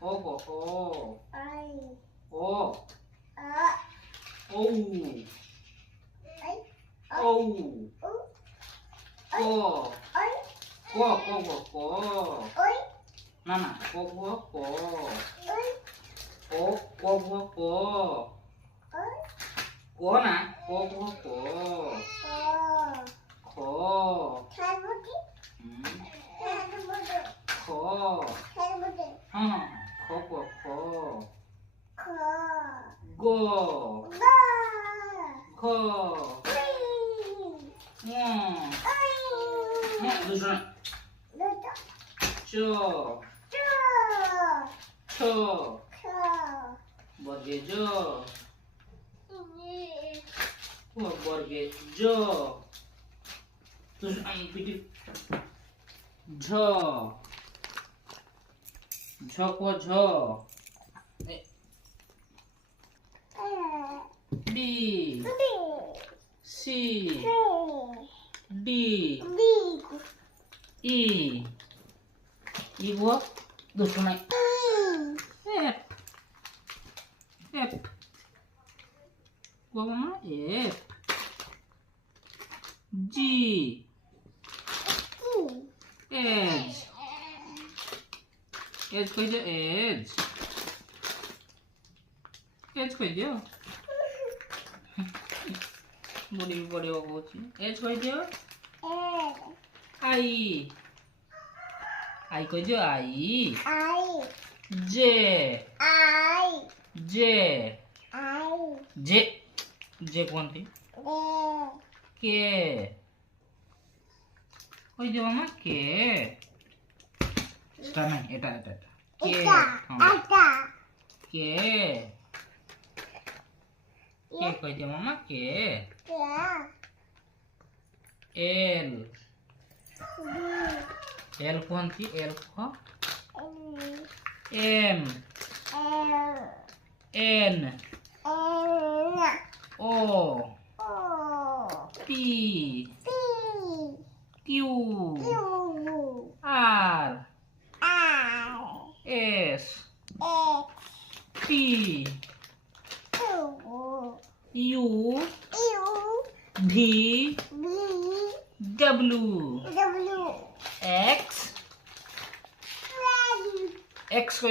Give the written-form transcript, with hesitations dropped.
O for O. I. O. O. I. O. Oh. Ko. I. Ko. Oi. Nana. Ko. Oi. O. Ko. Oi. Ko na. Ko. Oh. Ko. Carbote. Carbote. Ko. Carbote. Ko. Co. Go. Go. Ko. दूसरा चो छो बर्गे जो बर्गे जो दूसरा पिटी झ को झ D C D E वो दूसरा एफ एफ वो मामा एफ जी एज एज कह दो एज एज कह दो बड़ी बड़ी एज कह दो आई आई कह दो आई जे जे जे जे कौन थी के कह दो मामा के এটা নাই এটা এটা কে কে কে কই দে মামা কে এল एल कौन थी एल को M N O P Q R S T U V W X X को